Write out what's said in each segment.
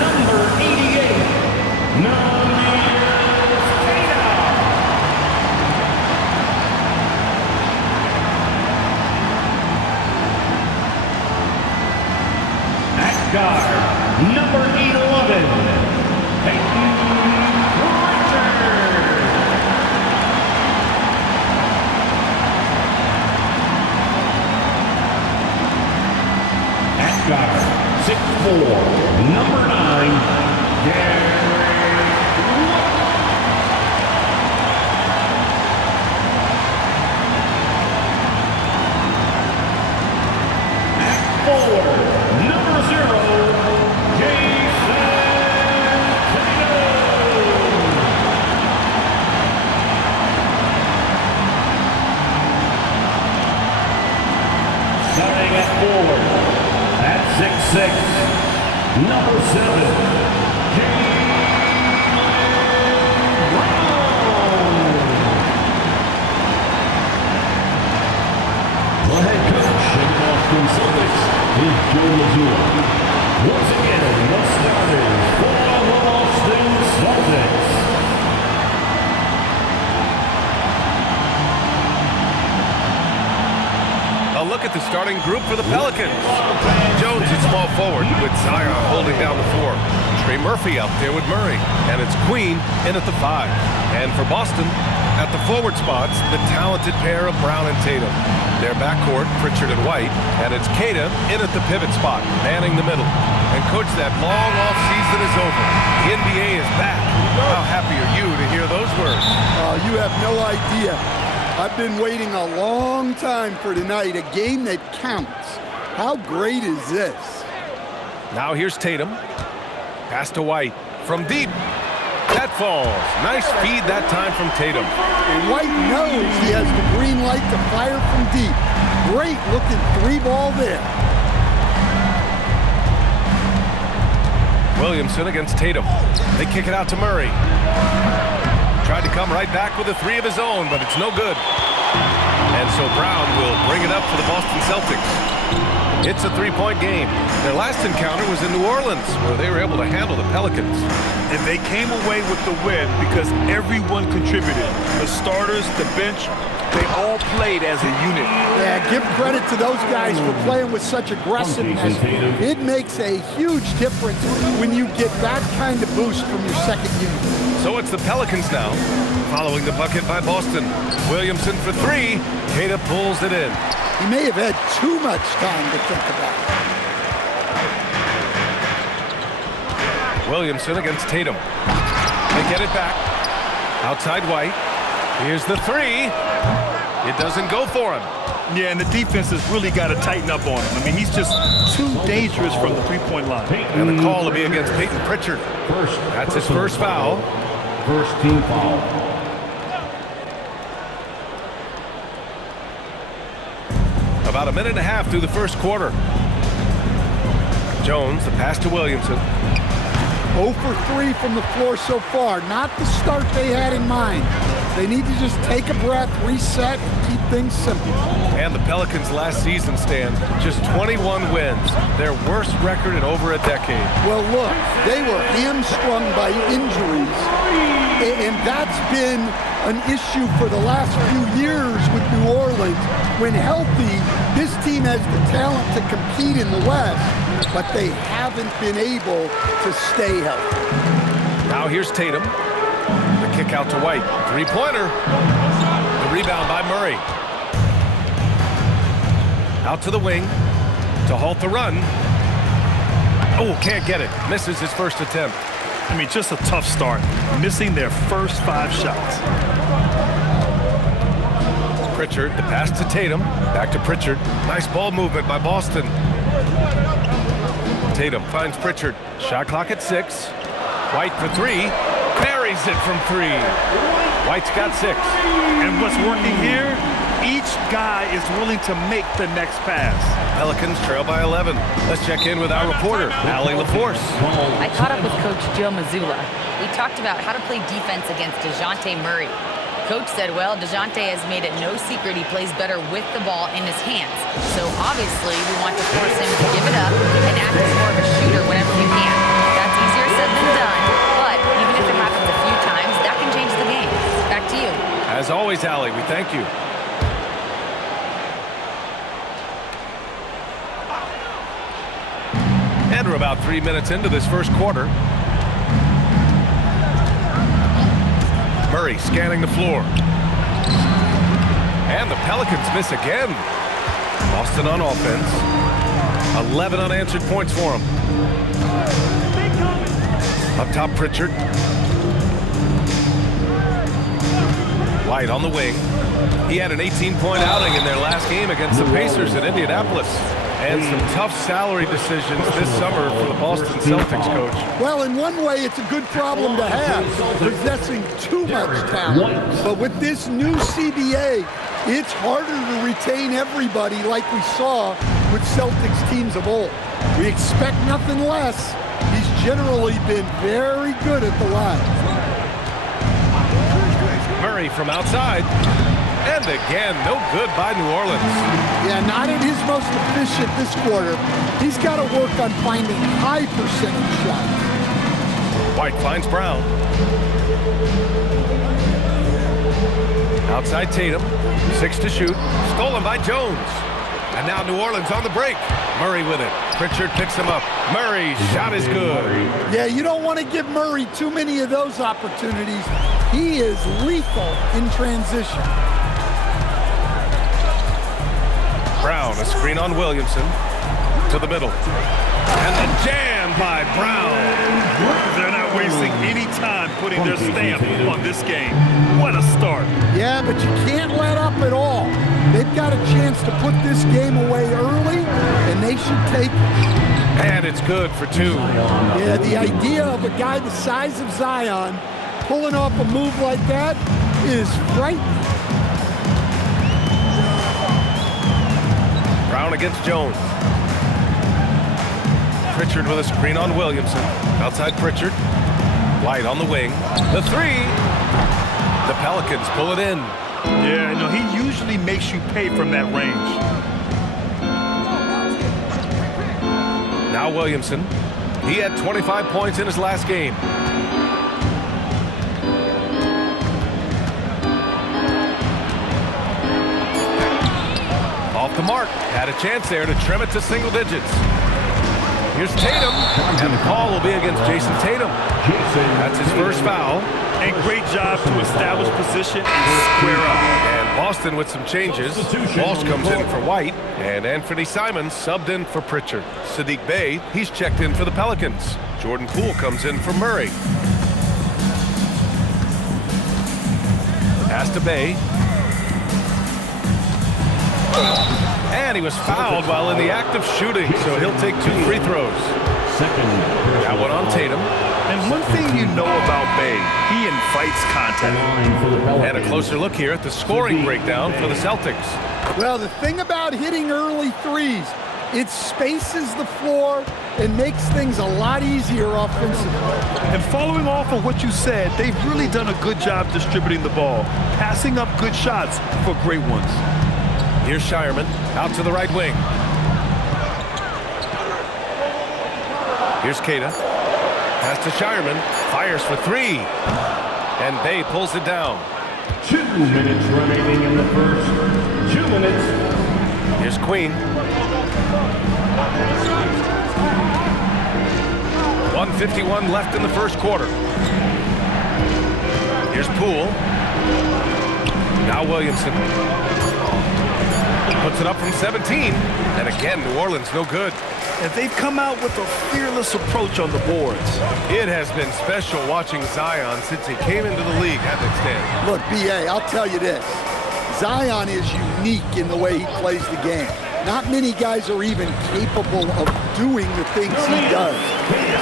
number 88, At guard, number 11, Peyton Pritchard. At guard, 6'4", number 9, Gary. At forward, number 0, Jason Tatum. Starting at forward, at 6'6", number 7, the head coach of the Boston Celtics is Joe Mazzulla. Once again, the starters for the Boston Celtics. A look at the starting group for the Pelicans. Jones at small forward with Zion holding down the 4. Trey Murphy out there with Murray. And it's Queen in at the 5. And for Boston, at the forward spots, the talented pair of Brown and Tatum. Their backcourt, Pritchard and White. And it's Queta in at the pivot spot, manning the middle. And coach, that long off season is over. The NBA is back. How happy are you to hear those words? You have no idea. I've been waiting a long time for tonight, a game that counts. How great is this? Now here's Tatum. Pass to White from deep. That falls. Nice feed that time from Tatum. And White knows he has the green light to fire from deep. Great looking 3-ball there. Williamson against Tatum. They kick it out to Murray. Tried to come right back with a 3 of his own, but it's no good. And so Brown will bring it up for the Boston Celtics. It's a 3-point game. Their last encounter was in New Orleans, where they were able to handle the Pelicans. And they came away with the win because everyone contributed. The starters, the bench, they all played as a unit. Yeah, give credit to those guys for playing with such aggressiveness. It makes a huge difference when you get that kind of boost from your second unit. So it's the Pelicans now, following the bucket by Boston. Williamson for 3. Queta pulls it in. He may have had too much time to think about it. Williamson against Tatum. They get it back. Outside White. Here's the 3. It doesn't go for him. Yeah, and the defense has really got to tighten up on him. I mean, he's just too dangerous from the 3-point line. And the call will be against Peyton Pritchard. That's his first foul. First team foul. About a minute and a half through the first quarter. Jones, the pass to Williamson. 0 for 3 from the floor so far. Not the start they had in mind. They need to just take a breath, reset, and keep things simple. And the Pelicans last season, Stan, just 21 wins. Their worst record in over a decade. Well, look, they were hamstrung by injuries. And that's been an issue for the last few years with New Orleans. When healthy, this team has the talent to compete in the West, but they haven't been able to stay healthy. Now here's Tatum. The kick out to White. 3-pointer. The rebound by Murray. Out to the wing to halt the run. Oh, can't get it. Misses his first attempt. I mean, just a tough start. Missing their first 5 shots. Pritchard, the pass to Tatum. Back to Pritchard. Nice ball movement by Boston. Tatum finds Pritchard. Shot clock at 6. White for 3. Buries it from 3. White's got 6. And what's working here? Each guy is willing to make the next pass. Pelicans trail by 11. Let's check in with our reporter, Allie LaForce. I caught up with Coach Joe Mazzulla. We talked about how to play defense against DeJounte Murray. Coach said, well, DeJounte has made it no secret he plays better with the ball in his hands. So obviously we want to force him to give it up and act as more of a shooter whenever we can. As always, Allie, we thank you. And we're about 3 minutes into this first quarter. Murray scanning the floor. And the Pelicans miss again. Boston on offense. 11 unanswered points for him. Up top, Pritchard. White on the wing. He had an 18-point outing in their last game against the Pacers in Indianapolis. And some tough salary decisions this summer for the Boston Celtics, Coach. Well, in one way, it's a good problem to have, possessing too much talent. But with this new CBA, it's harder to retain everybody like we saw with Celtics teams of old. We expect nothing less. He's generally been very good at the line. Murray from outside. And again, no good by New Orleans. Yeah, not at his most efficient this quarter. He's got to work on finding high percentage shots. White finds Brown. Outside Tatum. 6 to shoot. Stolen by Jones. And now New Orleans on the break. Murray with it. Pritchard picks him up. Murray's shot is good. Yeah, you don't want to give Murray too many of those opportunities. He is lethal in transition. Brown, a screen on Williamson. To the middle. And the jam by Brown. They're not wasting any time putting their stamp on this game. What a start. Yeah, but you can't let up at all. They've got a chance to put this game away early, and they should take it. And it's good for 2. Yeah, the idea of a guy the size of Zion pulling off a move like that is frightening. Brown against Jones. Pritchard with a screen on Williamson. Outside Pritchard. White on the wing. The 3. The Pelicans pull it in. Yeah, no, he usually makes you pay from that range. Now Williamson. He had 25 points in his last game. Off the mark. Had a chance there to trim it to single digits. Here's Tatum. And the call will be against Jason Tatum. That's his first foul. And great job to establish position and square up. And Boston with some changes. Walsh comes in for White. And Anthony Simons subbed in for Pritchard. Sadiq Bey, he's checked in for the Pelicans. Jordan Poole comes in for Murray. Pass to Bey. And he was fouled while in the act of shooting, so he'll take 2 free throws. That one on Tatum. And one thing you know about Bey, he invites contact. And a closer look here at the scoring breakdown for the Celtics. Well, the thing about hitting early threes, it spaces the floor and makes things a lot easier offensively. And following off of what you said, they've really done a good job distributing the ball, passing up good shots for great ones. Here's Shireman out to the right wing. Here's Queta. Pass to Shireman. Fires for 3. And Bey pulls it down. 2 minutes remaining in the first. 2 minutes. Here's Queen. 1:51 left in the first quarter. Here's Poole. Now Williamson. Puts it up from 17. And again, New Orleans no good. And they've come out with a fearless approach on the boards. It has been special watching Zion since he came into the league, hasn't it, Stan? Look, B.A., I'll tell you this. Zion is unique in the way he plays the game. Not many guys are even capable of doing the things he does.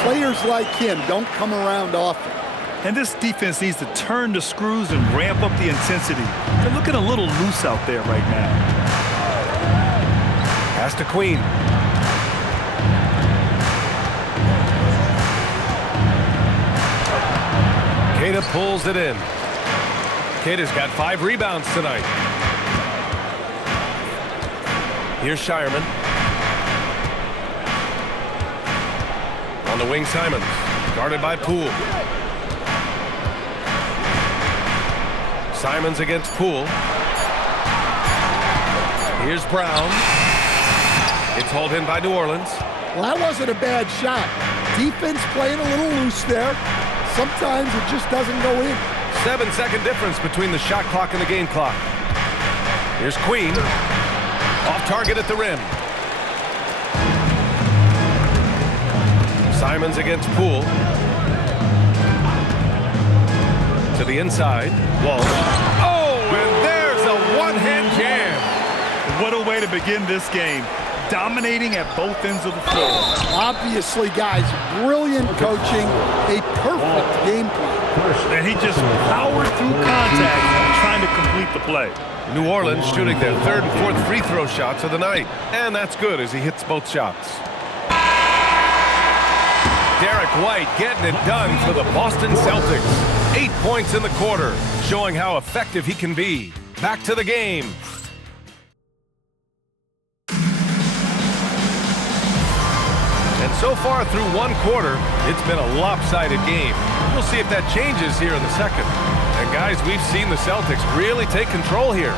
Players like him don't come around often. And this defense needs to turn the screws and ramp up the intensity. They're looking a little loose out there right now. Pass to Queen. Queta pulls it in. Queta's got 5 rebounds tonight. Here's Shireman. On the wing, Simons. Guarded by Poole. Simons against Poole. Here's Brown. It's hauled in by New Orleans. Well, that wasn't a bad shot. Defense playing a little loose there. Sometimes it just doesn't go in. 7-second difference between the shot clock and the game clock. Here's Queen. Off target at the rim. Simons against Poole. To the inside. Walsh. Oh, and there's a one-hand jam. What a way to begin this game. Dominating at both ends of the floor. Obviously, guys, brilliant coaching, a perfect game plan. And he just powered through contact trying to complete the play. New Orleans shooting their third and fourth free throw shots of the night. And that's good as he hits both shots. Derek White getting it done for the Boston Celtics. 8 points in the quarter, showing how effective he can be. Back to the game. And so far through one quarter, it's been a lopsided game. We'll see if that changes here in the second. And guys, we've seen the Celtics really take control here.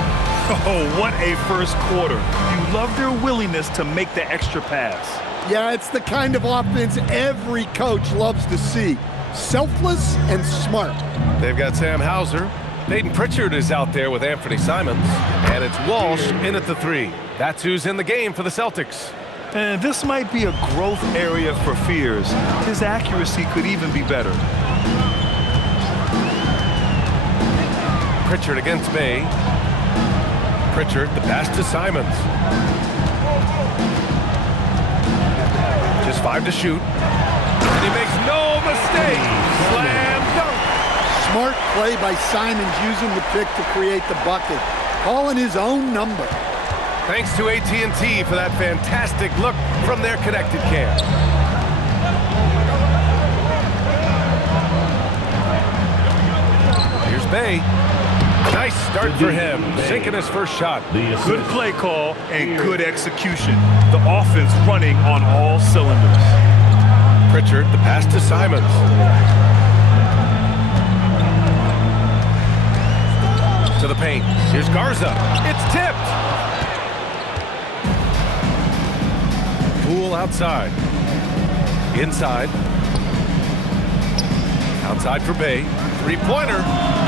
Oh, what a first quarter. You love their willingness to make the extra pass. Yeah, it's the kind of offense every coach loves to see. Selfless and smart. They've got Sam Hauser. Peyton Pritchard is out there with Anthony Simons. And it's Walsh in at the three. That's who's in the game for the Celtics. And this might be a growth area for Fears. His accuracy could even be better. Pritchard against Bay. Pritchard, the pass to Simons. Just 5 to shoot. And he makes no mistake. Slam dunk. Smart play by Simons using the pick to create the bucket. Calling his own number. Thanks to AT&T for that fantastic look from their connected cam. Here's Bay. Nice start for him, sinking his first shot. Good play call and good execution. The offense running on all cylinders. Pritchard, the pass to Simons. To the paint. Here's Garza. It's tipped. Poole outside. Inside. Outside for Bay. Three-pointer.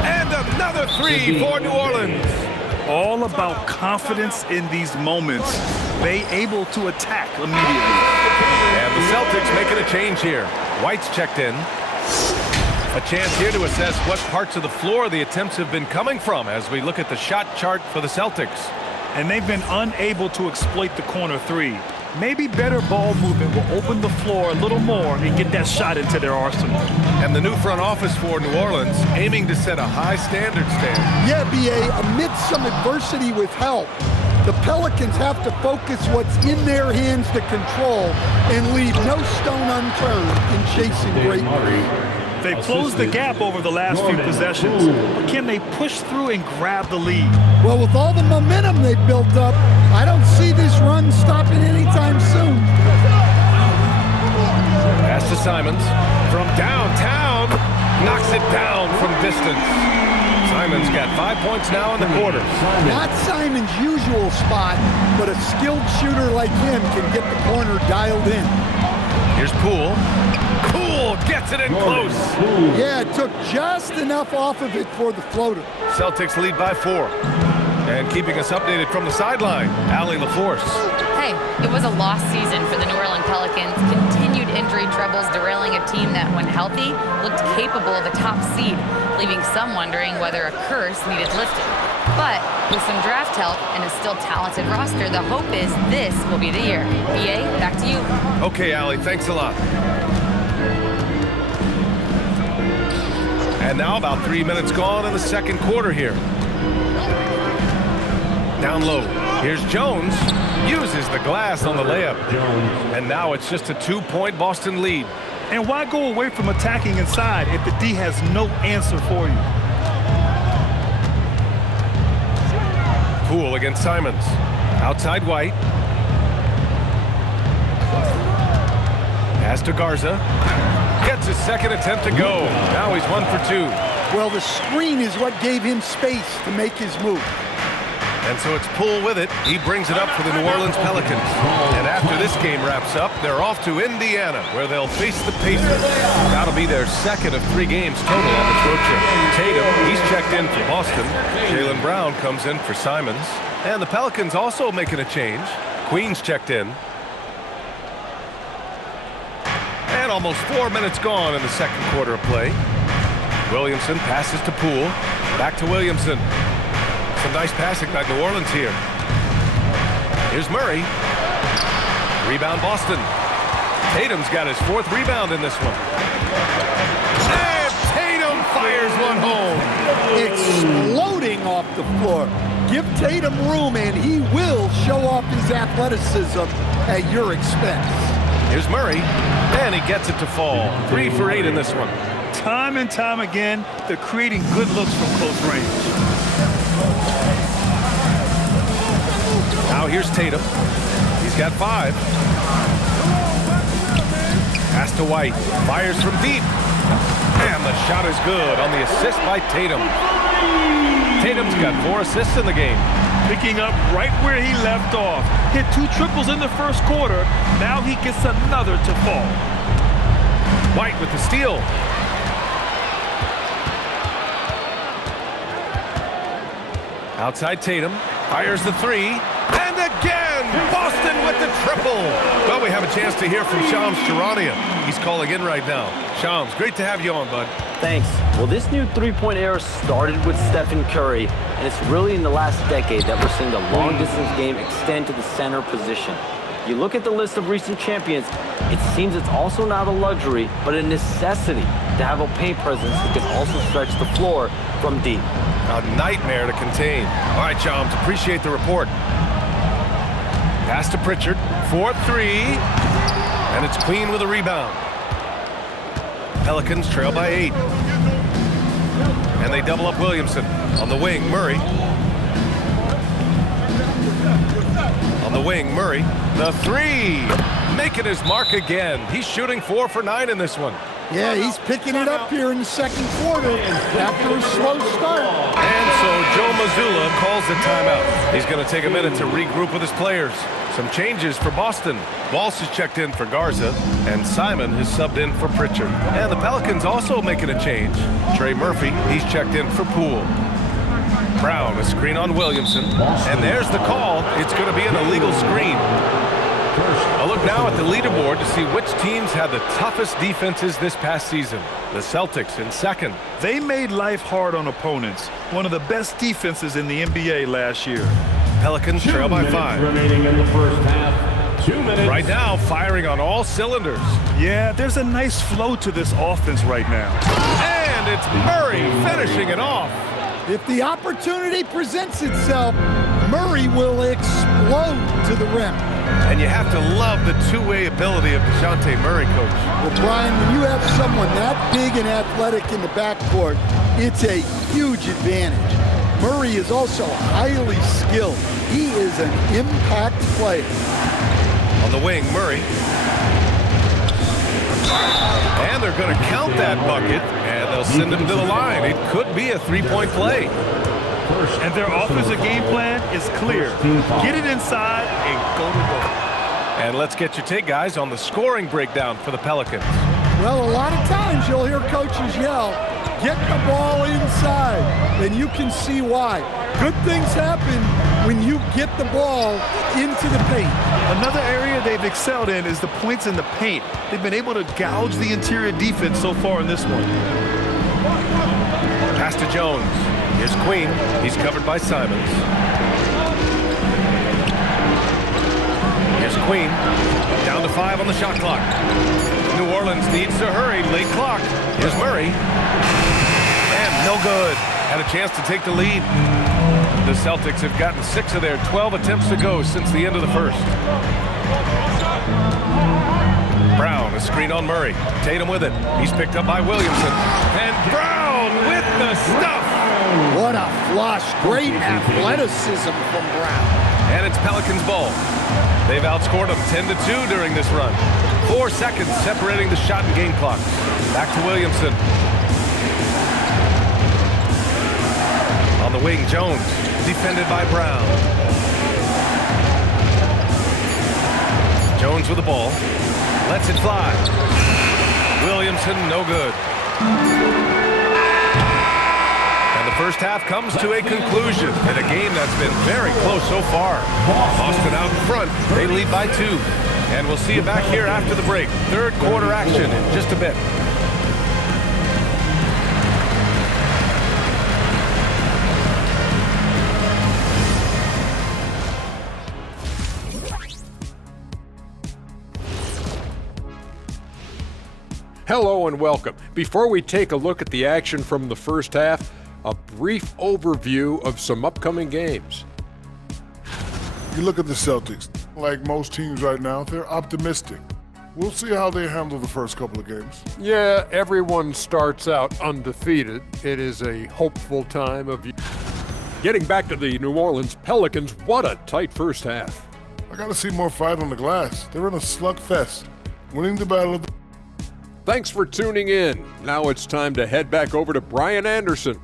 And another three for New Orleans. All about confidence in these moments. Bay able to attack immediately. And the Celtics making a change here. White's checked in. A chance here to assess what parts of the floor the attempts have been coming from as we look at the shot chart for the Celtics. And they've been unable to exploit the corner three. Maybe better ball movement will open the floor a little more and get that shot into their arsenal. And the new front office for New Orleans aiming to set a high standard. Yeah, B.A., amidst some adversity with help, the Pelicans have to focus what's in their hands to control and leave no stone unturned in chasing greatness. They've closed the gap over the last few possessions, but can they push through and grab the lead? Well, with all the momentum they've built up, I don't see this run stopping anytime soon. Pass to Simons from downtown, knocks it down from distance. Simons got 5 points now in the quarter. Not Simons' usual spot, but a skilled shooter like him can get the corner dialed in. Here's Poole. Poole gets it in close. Yeah, it took just enough off of it for the floater. Celtics lead by 4. And keeping us updated from the sideline, Allie LaForce. Hey, it was a lost season for the New Orleans Pelicans. Continued injury troubles derailing a team that, when healthy, looked capable of a top seed, leaving some wondering whether a curse needed lifting. But with some draft help and a still talented roster, the hope is this will be the year. BA, back to you. Okay, Allie, thanks a lot. And now about 3 minutes gone in the second quarter here. Down low. Here's Jones. Uses the glass on the layup. And now it's just a 2-point Boston lead. And why go away from attacking inside if the D has no answer for you? Poole against Simons. Outside White. Pass to Garza. Gets his second attempt to go. Now he's 1 for 2. Well, the screen is what gave him space to make his move. And so it's Poole with it. He brings it up for the New Orleans Pelicans. And after this game wraps up, they're off to Indiana, where they'll face the Pacers. That'll be their second of 3 games total on this road trip. Tatum, he's checked in for Boston. Jaylen Brown comes in for Simons. And the Pelicans also making a change. Queen's checked in. And almost 4 minutes gone in the second quarter of play. Williamson passes to Poole. Back to Williamson. Some nice passing by New Orleans here. Here's Murray. Rebound Boston. Tatum's got his 4th rebound in this one. And Tatum fires one home. Exploding off the floor. Give Tatum room and he will show off his athleticism at your expense. Here's Murray. And he gets it to fall. 3 for 8 in this one. Time and time again, they're creating good looks from close range. Now here's Tatum. He's got 5. Pass to White. Fires from deep. And the shot is good on the assist by Tatum. Tatum's got 4 assists in the game. Picking up right where he left off. Hit 2 triples in the first quarter. Now he gets another to fall. White with the steal. Outside Tatum. Fires the 3. And again, Boston with the triple. Well, we have a chance to hear from Shams Charania. He's calling in right now. Shams, great to have you on, bud. Thanks. Well, this new three-point era started with Stephen Curry, and it's really in the last decade that we're seeing the long-distance game extend to the center position. You look at the list of recent champions, it seems it's also not a luxury, but a necessity to have a paint presence who can also stretch the floor from deep. A nightmare to contain. All right, Shams, appreciate the report. Pass to Pritchard, 4-3, and it's Queen with a rebound. Pelicans trail by 8. And they double up Williamson. On the wing, Murray. On the wing, Murray. The 3, making his mark again. He's shooting 4 for 9 in this one. Yeah, he's picking it up here in the second quarter after a slow start. And so Joe Mazzulla calls the timeout. He's going to take a minute to regroup with his players. Some changes for Boston. Walsh has checked in for Garza, and Simon has subbed in for Pritchard. And the Pelicans also making a change. Trey Murphy, he's checked in for Poole. Brown, a screen on Williamson. And there's the call. It's going to be an illegal screen. A look now at the leaderboard to see which teams had the toughest defenses this past season. The Celtics in second. They made life hard on opponents. One of the best defenses in the NBA last year. Pelicans trail by 5. Remaining in the first half. 2 minutes. Right now, firing on all cylinders. Yeah, there's a nice flow to this offense right now. And it's Murray finishing it off. If the opportunity presents itself, Murray will explode to the rim. And you have to love the two-way ability of DeJounte Murray, Coach. Well, Brian, when you have someone that big and athletic in the backcourt, it's a huge advantage. Murray is also highly skilled. He is an impact player. On the wing, Murray. And they're going to count that bucket, and they'll send him to the line. It could be a 3-point play. And their offensive game plan is clear. Get it inside and go to work. And let's get your take, guys, on the scoring breakdown for the Pelicans. Well, a lot of times you'll hear coaches yell, get the ball inside, and you can see why. Good things happen when you get the ball into the paint. Another area they've excelled in is the points in the paint. They've been able to gouge the interior defense so far in this one. Pass to Jones. Here's Queen. He's covered by Simons. Here's Queen. Down to 5 on the shot clock. New Orleans needs to hurry. Late clock. Here's Murray. And no good. Had a chance to take the lead. The Celtics have gotten 6 of their 12 attempts to go since the end of the first. Brown, a screen on Murray. Tatum with it. He's picked up by Williamson. And Brown with the stuff. What a flush. Great athleticism from Brown. And it's Pelicans ball. They've outscored them 10-2 during this run. 4 seconds separating the shot and game clocks. Back to Williamson. On the wing, Jones, defended by Brown. Jones with the ball, lets it fly. Williamson, no good. And the first half comes to a conclusion in a game that's been very close so far. Boston out in front, they lead by 2. And we'll see you back here after the break. Third quarter action in just a bit. Hello and welcome. Before we take a look at the action from the first half, a brief overview of some upcoming games. You look at the Celtics, like most teams right now, they're optimistic. We'll see how they handle the first couple of games. Yeah, everyone starts out undefeated. It is a hopeful time of year. Getting back to the New Orleans Pelicans, what a tight first half. I gotta see more fight on the glass. They're in a slugfest, winning the battle of the... Thanks for tuning in. Now it's time to head back over to Brian Anderson.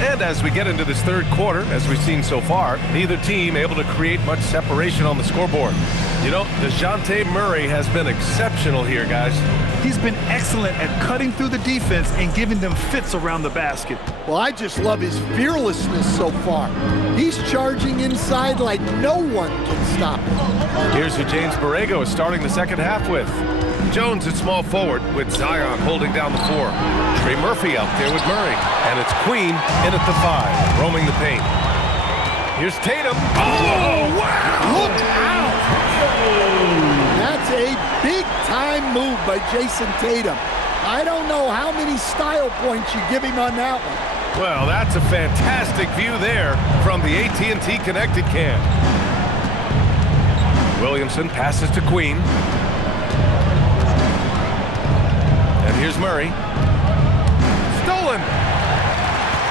And as we get into this third quarter, as we've seen so far, neither team able to create much separation on the scoreboard. You know, DeJounte Murray has been exceptional here, guys. He's been excellent at cutting through the defense and giving them fits around the basket. Well, I just love his fearlessness so far. He's charging inside like no one can stop him. Here's who James Borrego is starting the second half with. Jones at small forward with Zion holding down the 4. Trey Murphy out there with Murray. And it's Queen in at the 5, roaming the paint. Here's Tatum. Oh, wow! Look out! That's a big-time move by Jason Tatum. I don't know how many style points you give him on that one. Well, that's a fantastic view there from the AT&T Connected Cam. Williamson passes to Queen. And here's Murray. Stolen.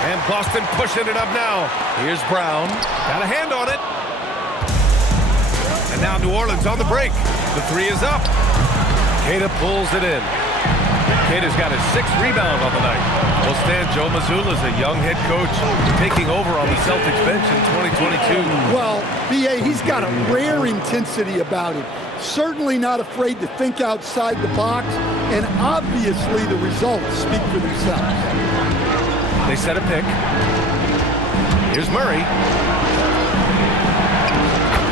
And Boston pushing it up now. Here's Brown. Got a hand on it. And now New Orleans on the break. The 3 is up. Queta pulls it in. Queta's got his 6th rebound on the night. Well, Stan, Joe Mazzulla is a young head coach taking over on the Celtics bench in 2022. Well, B.A., he's got a rare intensity about him. Certainly not afraid to think outside the box, and obviously the results speak for themselves. They set a pick. Here's Murray.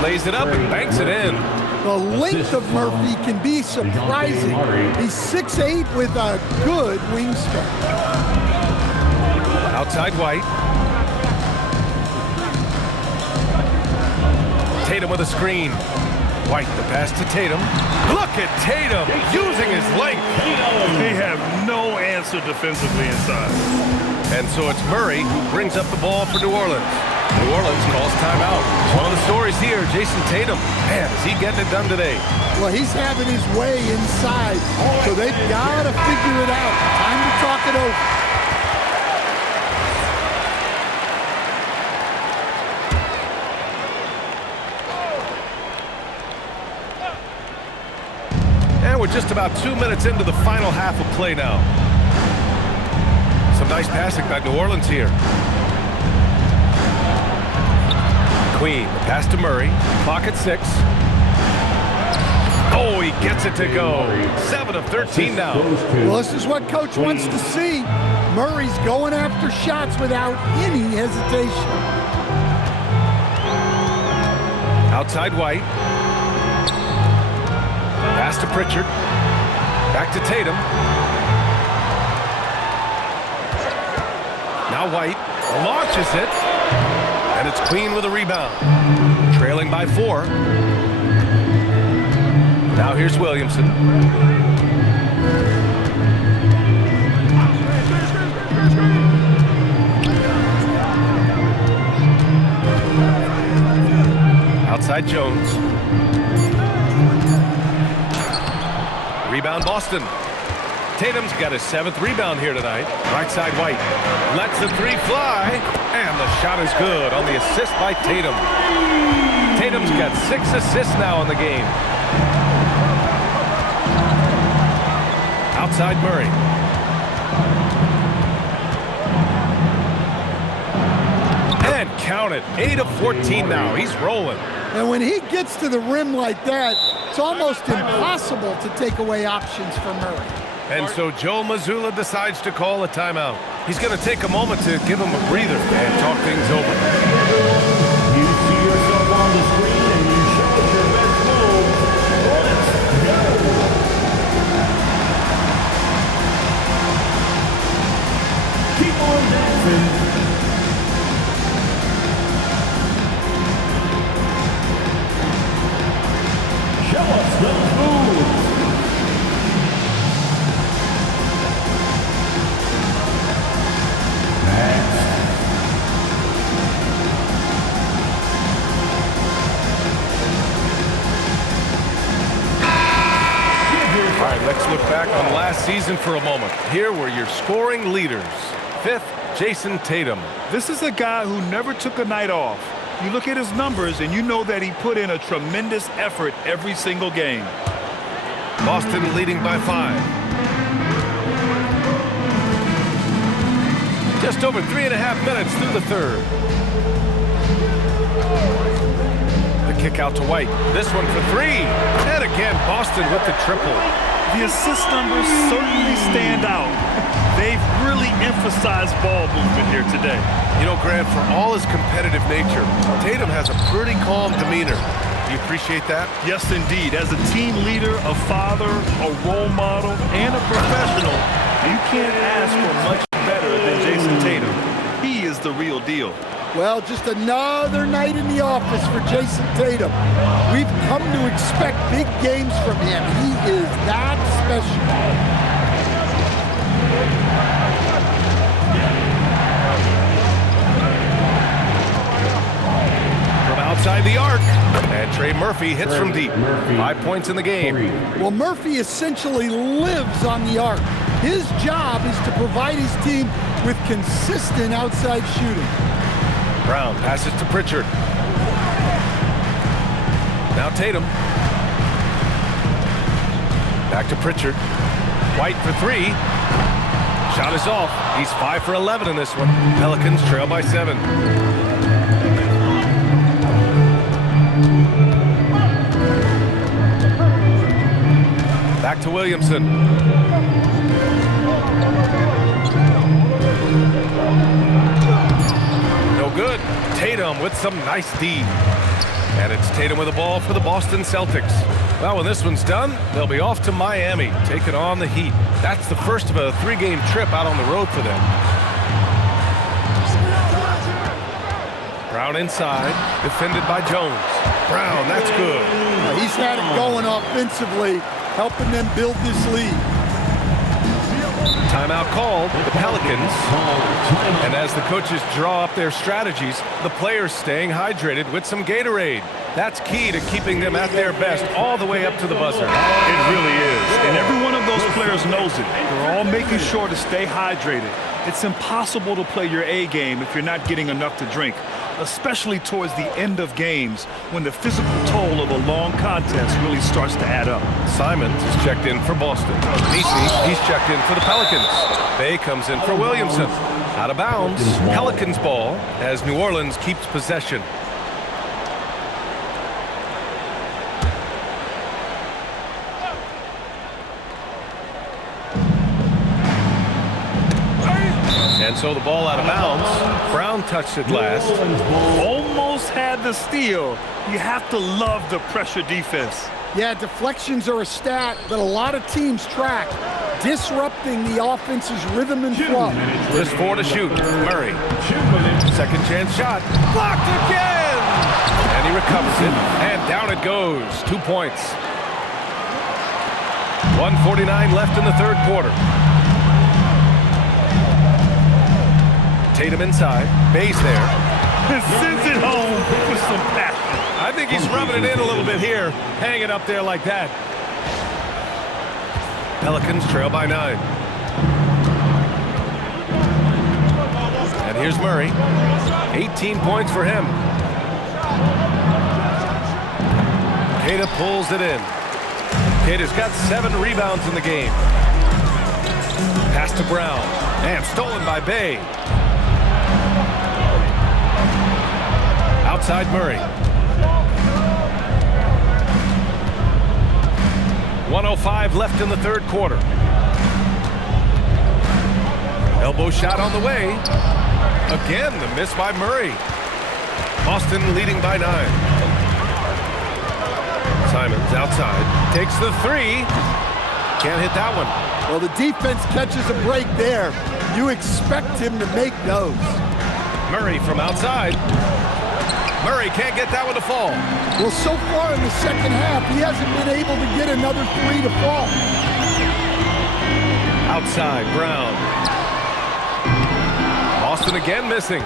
Lays it up and banks it in. The length of Murphy can be surprising. He's 6'8" with a good wingspan. Outside White. Tatum with a screen. White, the pass to Tatum. Look at Tatum using his length. They have no answer defensively inside. And so it's Murray who brings up the ball for New Orleans. New Orleans calls timeout. One of the stories here, Jason Tatum. Man, is he getting it done today? Well, he's having his way inside, so they've got to figure it out. Time to talk it over. And we're just about 2 minutes into the final half of play now. Some nice passing by New Orleans here. Queen, pass to Murray. Clock at 6. Oh, he gets it to go. 7 of 13 now. Well, this is what Coach wants to see. Murray's going after shots without any hesitation. Outside White. Pass to Pritchard. Back to Tatum. Now White launches it. And it's Queen with a rebound. Trailing by 4. Now here's Williamson. Outside Jones. Rebound Boston. Tatum's got his 7th rebound here tonight. Right side White. Lets the 3 fly. And the shot is good on the assist by Tatum. Tatum's got 6 assists now in the game. inside Murray. And count it. 8 of 14 now. He's rolling. And when he gets to the rim like that, it's almost impossible to take away options for Murray. And so Joe Mazzulla decides to call a timeout. He's going to take a moment to give him a breather and talk things over. You see yourself on the screen and you show us your best move. Let's go! Keep on dancing. Show us those moves. Next. All right, let's look back on last season for a moment. Here were your scoring leaders. 5th, Jason Tatum. This is a guy who never took a night off. You look at his numbers and you know that he put in a tremendous effort every single game. Boston leading by 5. Just over 3.5 minutes through the third. The kick out to White. This one for 3. And again, Boston with the triple. The assist numbers certainly stand out. They've really emphasized ball movement here today. You know, Grant, for all his competitive nature, Tatum has a pretty calm demeanor. Do you appreciate that? Yes, indeed. As a team leader, a father, a role model, and a professional, you can't ask for much better than Jason Tatum. He is the real deal. Well, just another night in the office for Jason Tatum. We've come to expect big games from him. He is that special. From outside the arc. And Trey Murphy hits from deep. 5 points in the game. Well, Murphy essentially lives on the arc. His job is to provide his team with consistent outside shooting. Brown passes to Pritchard. Now Tatum. Back to Pritchard. White for 3. Shot is off. He's 5 for 11 in this one. Pelicans trail by 7. Back to Williamson. No good. Tatum with some nice D. And it's Tatum with the ball for the Boston Celtics. Well, when this one's done, they'll be off to Miami, taking on the Heat. That's the first of a 3-game trip out on the road for them. Brown inside, defended by Jones. Brown, that's good. He's had it going offensively, helping them build this lead. Timeout called, the Pelicans. And as the coaches draw up their strategies, the players staying hydrated with some Gatorade. That's key to keeping them at their best all the way up to the buzzer. It really is. And every one of those players knows it. They're all making sure to stay hydrated. It's impossible to play your A game if you're not getting enough to drink, especially towards the end of games when the physical toll of a long contest really starts to add up. Simons is checked in for Boston. Nisi, he's checked in for the Pelicans. Bay comes in for Williamson. Out of bounds, Pelicans ball as New Orleans keeps possession. And so the ball out of bounds. Brown touched it last. Almost had the steal. You have to love the pressure defense. Yeah, deflections are a stat that a lot of teams track, disrupting the offense's rhythm and flow. Just 4 to shoot. Murray. Second chance shot. Blocked again! And he recovers it. And down it goes. 2 points. 1:49 left in the third quarter. Tatum inside. Bay's there. Sends it home with some passion. I think he's rubbing it in a little bit here. Hang it up there like that. Pelicans trail by 9. And here's Murray. 18 points for him. Queta pulls it in. Queta's got 7 rebounds in the game. Pass to Brown. And stolen by Bay. Outside Murray. 1:05 left in the third quarter. Elbow shot on the way. Again, the miss by Murray. Boston leading by 9. Simons outside. Takes the three. Can't hit that one. Well, the defense catches a break there. You expect him to make those. Murray from outside. Murray can't get that one to fall. Well, so far in the second half, he hasn't been able to get another three to fall. Outside, Brown. Boston again missing.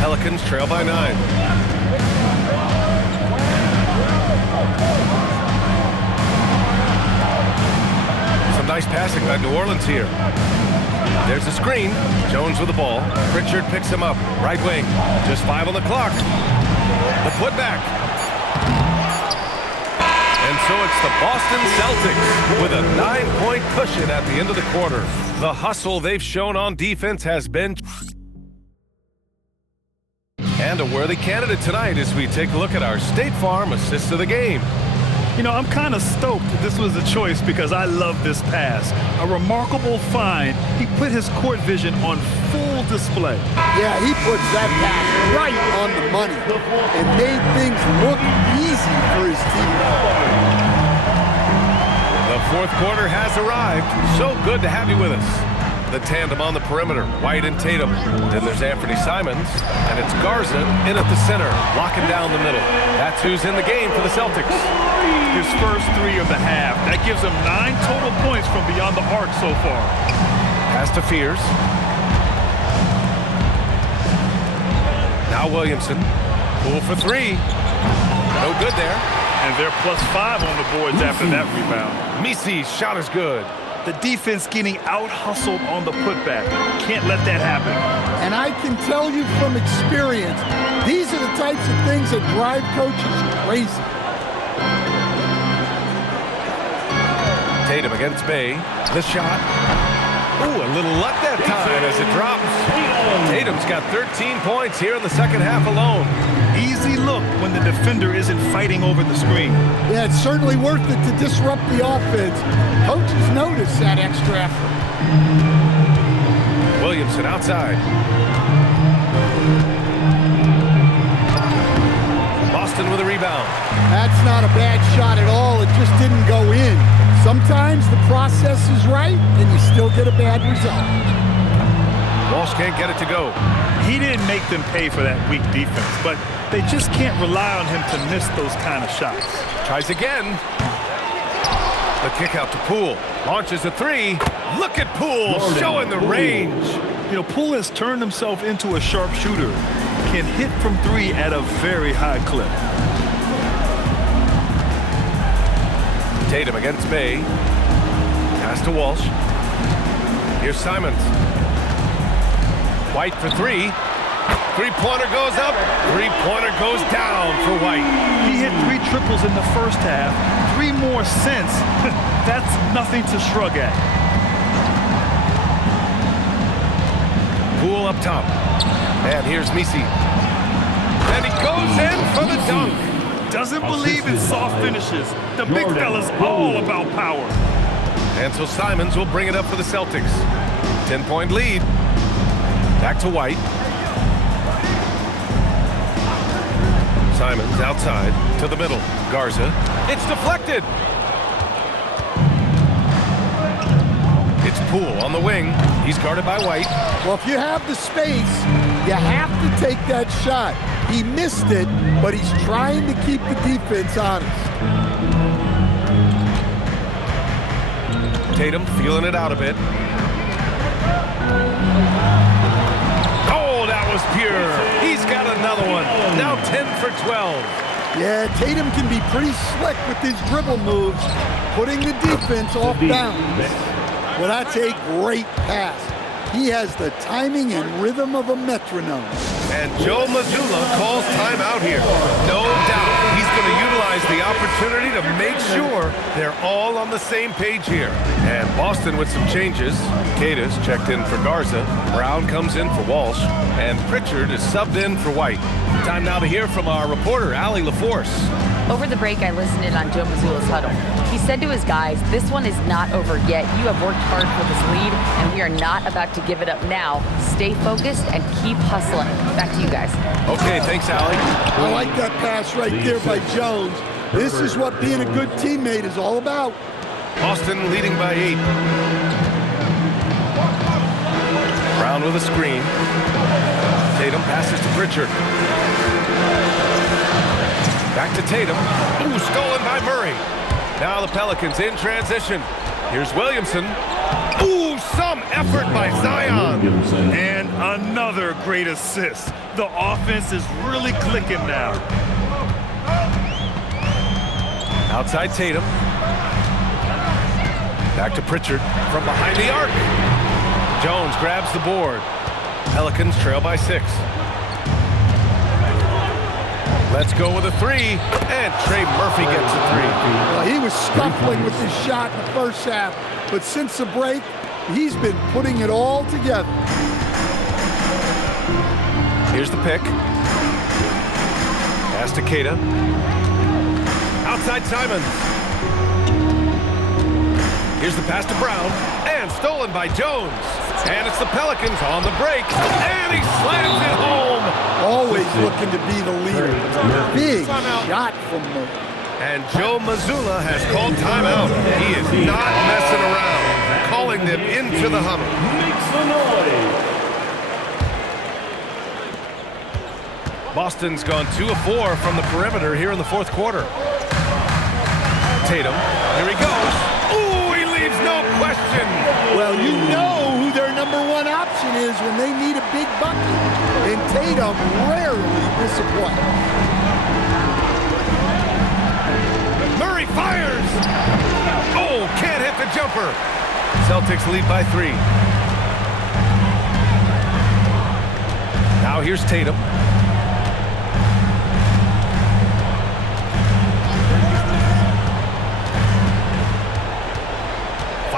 Pelicans trail by 9. Some nice passing by New Orleans here. There's a screen. Jones with the ball. Pritchard picks him up. Right wing. Just 5 on the clock. The putback. And so it's the Boston Celtics with a 9-point cushion at the end of the quarter. The hustle they've shown on defense has been... And a worthy candidate tonight as we take a look at our State Farm assist of the game. You know, I'm kind of stoked this was a choice because I love this pass. A remarkable find. He put his court vision on full display. Yeah, he puts that pass right on the money and made things look easy for his team. The fourth quarter has arrived. So good to have you with us. The tandem on the perimeter, White and Tatum. Then there's Anthony Simons, and it's Garza in at the center, locking down the middle. That's who's in the game for the Celtics. His first three of the half. That gives him 9 total points from beyond the arc so far. Pass to Fears. Now Williamson. Pool for 3. No good there. And they're +5 on the boards after that rebound. Misi's shot is good. The defense getting out-hustled on the putback. Can't let that happen. And I can tell you from experience, these are the types of things that drive coaches crazy. Tatum against Bay. The shot. Ooh, a little luck that time as it drops. Tatum's got 13 points here in the second half alone. Easy look when the defender isn't fighting over the screen. Yeah, it's certainly worth it to disrupt the offense. Coaches notice that extra effort. Williamson outside. Boston with a rebound. That's not a bad shot at all. It just didn't go in. Sometimes the process is right, and you still get a bad result. Walsh can't get it to go. He didn't make them pay for that weak defense, but they just can't rely on him to miss those kind of shots. Tries again. The kick out to Poole. Launches a 3. Look at Poole showing the range. You know, Poole has turned himself into a sharpshooter. Can hit from 3 at a very high clip. Tatum against Bay. Pass to Walsh. Here's Simons. White for 3. Three-pointer goes up. Three-pointer goes down for White. He hit 3 triples in the first half. 3 more since. That's nothing to shrug at. Poole up top. And here's Misi. And he goes in for the dunk. Doesn't believe in soft finishes. The big fella's all about power. And so Simons will bring it up for the Celtics. 10-point lead. Back to White. Simons outside to the middle. Garza. It's deflected. It's Poole on the wing. He's guarded by White. Well, if you have the space, you have to take that shot. He missed it, but he's trying to keep the defense honest. Tatum feeling it out a bit. Oh, that was pure. He's got another one. Now 10 for 12. Yeah, Tatum can be pretty slick with his dribble moves, putting the defense off balance. Well, that's a great pass. He has the timing and rhythm of a metronome. And Joe Mazzulla calls timeout here. No doubt he's going to utilize the opportunity to make sure they're all on the same page here. And Boston with some changes. Cadis checked in for Garza. Brown comes in for Walsh. And Pritchard is subbed in for White. Time now to hear from our reporter, Allie LaForce. Over the break, I listened in on Joe Mazzulla's huddle. He said to his guys, this one is not over yet. You have worked hard for this lead, and we are not about to give it up now. Stay focused and keep hustling. Back to you guys. Okay, thanks, Allie. I like that pass right there by Jones. This is what being a good teammate is all about. Boston leading by 8. Brown with a screen. Tatum passes to Pritchard. Back to Tatum. Ooh, stolen by Murray. Now the Pelicans in transition. Here's Williamson. Ooh, some effort by Zion. And another great assist. The offense is really clicking now. Outside Tatum. Back to Pritchard from behind the arc. Jones grabs the board. Pelicans trail by 6. Let's go with a 3, and Trey Murphy gets a 3. Well, he was scuffling with his shot in the first half, but since the break, he's been putting it all together. Here's the pick. Pass to Keita. Outside Simons. Here's the pass to Brown, and stolen by Jones. And it's the Pelicans on the break, and he slams it home. Always looking to be the leader. Big shot from Murray. And Joe Mazzulla has called timeout. He is not messing around, calling them into the huddle. Make some noise. Boston's gone 2 of 4 from the perimeter here in the fourth quarter. Tatum, here he goes. Ooh, he leaves no question. Well, you know who their number one option is when they need a big bucket. And Tatum rarely disappoints. Murray fires. Oh, can't hit the jumper. Celtics lead by 3. Now here's Tatum.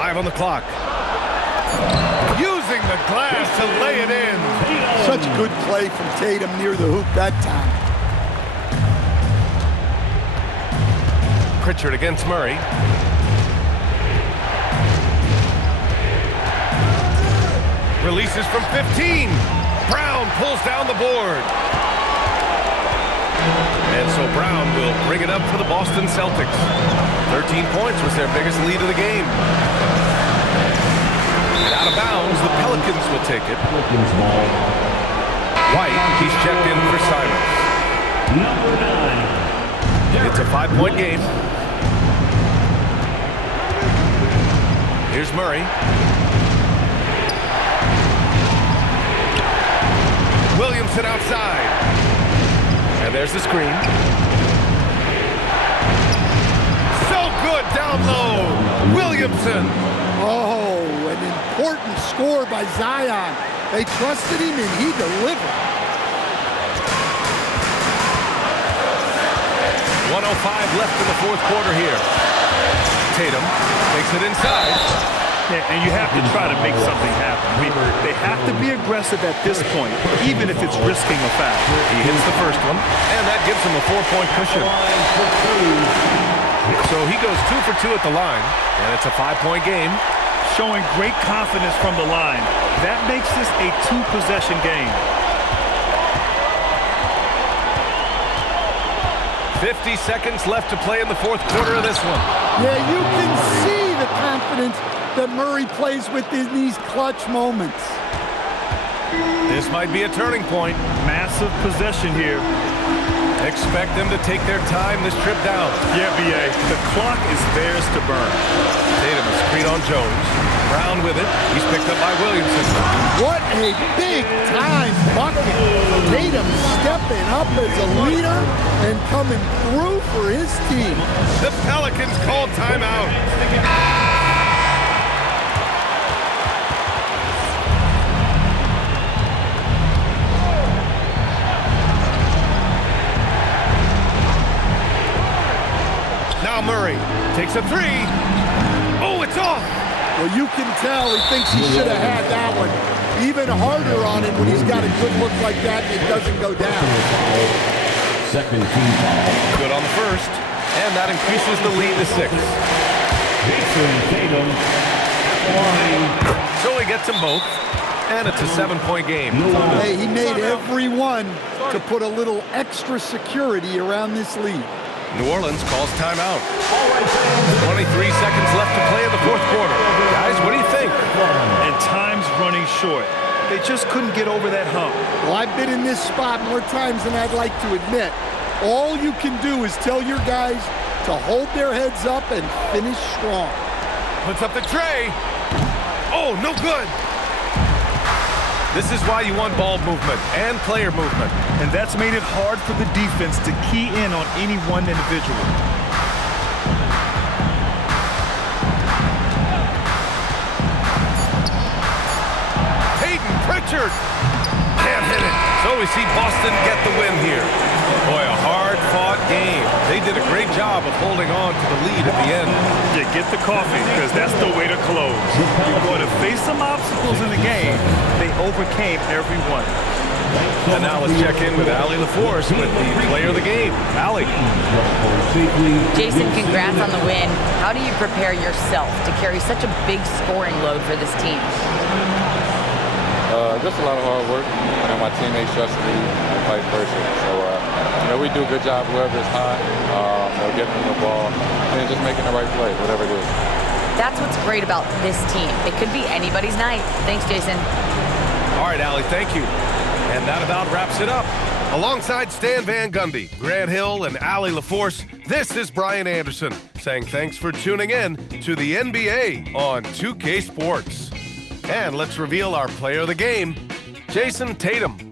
On the clock. Using the glass to lay it in. Such a good play from Tatum near the hoop that time. Pritchard against Murray. Releases from 15. Brown pulls down the board. And so Brown will bring it up for the Boston Celtics. 13 points was their biggest lead of the game. And out of bounds, the Pelicans will take it. Pelicans ball. White, he's checked in for Simons. Number 9. It's a 5-point game. Here's Murray. Williamson outside. And there's the screen. So good down low. Williamson. Oh, an important score by Zion. They trusted him and he delivered. 1:05 left in the fourth quarter here. Tatum takes it inside. Yeah, and you have to try to make something happen. I mean, they have to be aggressive at this point, even if it's risking a foul. He hits the first one, and that gives him a 4-point cushion. So he goes 2 for 2 at the line, and it's a 5-point game. Showing great confidence from the line. That makes this a 2-possession game. 50 seconds left to play in the fourth quarter of this one. Yeah, you can see the confidence that Murray plays with in these clutch moments. This might be a turning point. Massive possession here. Expect them to take their time this trip down. Yeah, B.A. The clock is theirs to burn. Tatum a screen on Jones. Brown with it. He's picked up by Williamson. What a big-time bucket. Tatum stepping up as a leader and coming through for his team. The Pelicans called timeout. a three. Oh, it's off. Well, you can tell he thinks he should have had that one. Even harder on him when he's got a good look like that and it doesn't go down. Second team foul. Good on the first, and that increases the lead to 6. Jason Tatum. So he gets them both, and it's a 7-point game. Hey, he made every one to put a little extra security around this lead. New Orleans calls timeout. 23 seconds left to play in the fourth quarter. Guys, what do you think? And time's running short. They just couldn't get over that hump. Well, I've been in this spot more times than I'd like to admit. All you can do is tell your guys to hold their heads up and finish strong. Puts up the tray. Oh, no good. This is why you want ball movement and player movement. And that's made it hard for the defense to key in on any one individual. Pritchard can't hit it. So we see Boston get the win here. Boy, a hard-fought game. They did a great job of holding on to the lead at the end. Yeah, get the coffee, because that's the way to close. You're going to face some obstacles in the game. They overcame every one. And now let's check in with Allie LaForce with the player of the game. Allie. Jason, congrats on the win. How do you prepare yourself to carry such a big scoring load for this team? Just a lot of hard work. My teammates trust me and vice versa. So, we do a good job wherever it's hot, getting them the ball, and just making the right play, whatever it is. That's what's great about this team. It could be anybody's night. Thanks, Jason. All right, Allie, thank you. And that about wraps it up. Alongside Stan Van Gundy, Grant Hill, and Allie LaForce, this is Brian Anderson saying thanks for tuning in to the NBA on 2K Sports. And let's reveal our player of the game, Jason Tatum.